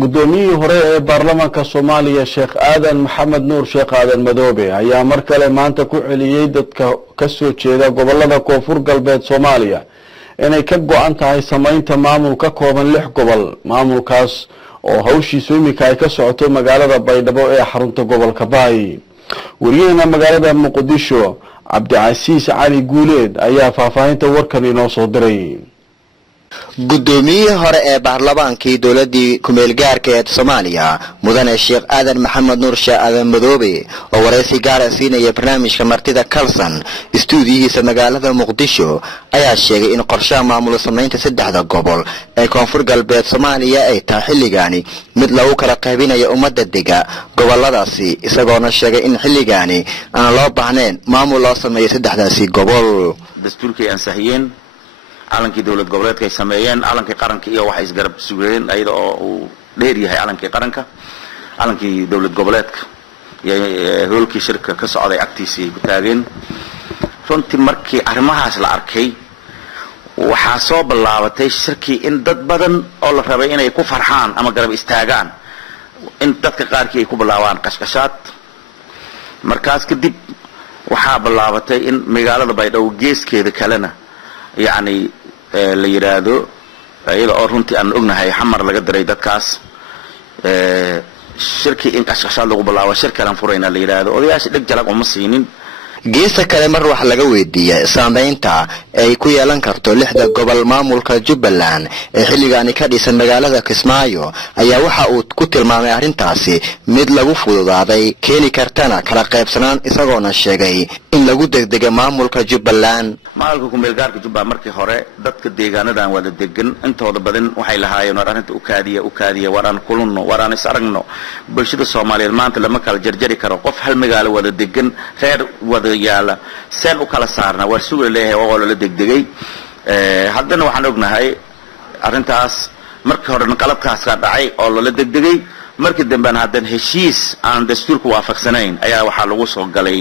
guddoomiyihii hore ee baarlamaanka Soomaaliya Sheekh Aadan Maxamed Nuur Sheekh Aadan Madoobe ayaa mar kale maanta ku celiyay dadka ka soo jeeda gobolada Koonfur Galbeed Soomaaliya inay ka go'an tahay samaynta maamul ka kooban 6 gobol maamulkaas oo hawshiisu imika ay ka socoto magaalada Baydhabo ee xarunta gobolka Baay wariyayna magaalada Muqdisho Cabdicasiis Cali Guuleed ayaa faahfaahinta warkan inoo soo diray guddoomiyihii hore ee baarlamaankii dawladii kumeel gaarka ee Soomaaliya mudane Sheekh Aadan Maxamed Nuur Sheekh Aadan Madoobe oo wareysi gaar ah siinaya barnaamijka martida Kalsan istuudiyihiisa magaalada Muqdisho ayaa sheegay in qorshaha maamul samaynta 3 gobol ee Koonfur Galbeed Soomaaliya ay tahay xilligaani mid lagu kala qaybinayo ummadda dega goboladaasi isagoona sheegay in xilligaani aan loo baahnayn maamul loo sameeyo 3daasi gobol dastuurkii aan sahiyeen calankii dawlad goboleedka ay sameeyeen calankii qaranka iyo waxa isgarab sugeen ayada oo uu dheer yahay calankii qaranka calankii dawlad goboleedka iyo hoolkii shirka ka socday agtiisii ku taageen runtii markii arrimahaas la arkay waxa soo bilaabatay shirkii in dad badan oo la rabay inay ku farxaan ama garab istaagaan in dadka qaarkii ay ku bilaabaan qashqashaad markaas kadib waxa bilaabatay in magaalada Baydhabo geeskeeda kalena يعني اللي يرادو إذا أرنتي أن أجنها حمر لقدر يدكاس شركة إنك أشخاص لقوا بالله وشركة لنفرينا اللي يرادو وياش لقجلك ومصينين geesa kale mar wax laga weydiiyay saameynta ay ku yeelan karto 6 gobol maamulka Jubbaland ee xilligaani ka dhisan magaalada Kismaayo ayaa waxa uu ku tilmaamay arintaasi mid lagu fududaaday keeni kartana kala qaybsanaan isagoona sheegay in lagu degdego maamulka Jubbaland maamulka ku meel gaarka Jubbaland markii hore dadka deegaanadan wada degan intooda badan waxay lahaayeen arinta u kaadiya waraan kulunno waraan is aragno bulshada Soomaaliyeed maanta lama kala jarjari karo qof hal magaalo wada degan reer wada yaala seen u kala saarna war suuq leeyahay oo la degdegay haddana waxaan ognahay arintaas markii hore qalabkaas ka dhacay oo la degdegay markii dambe haddana heshiis aan dastuurku waafaqsanayn ayaa waxa lagu soo galay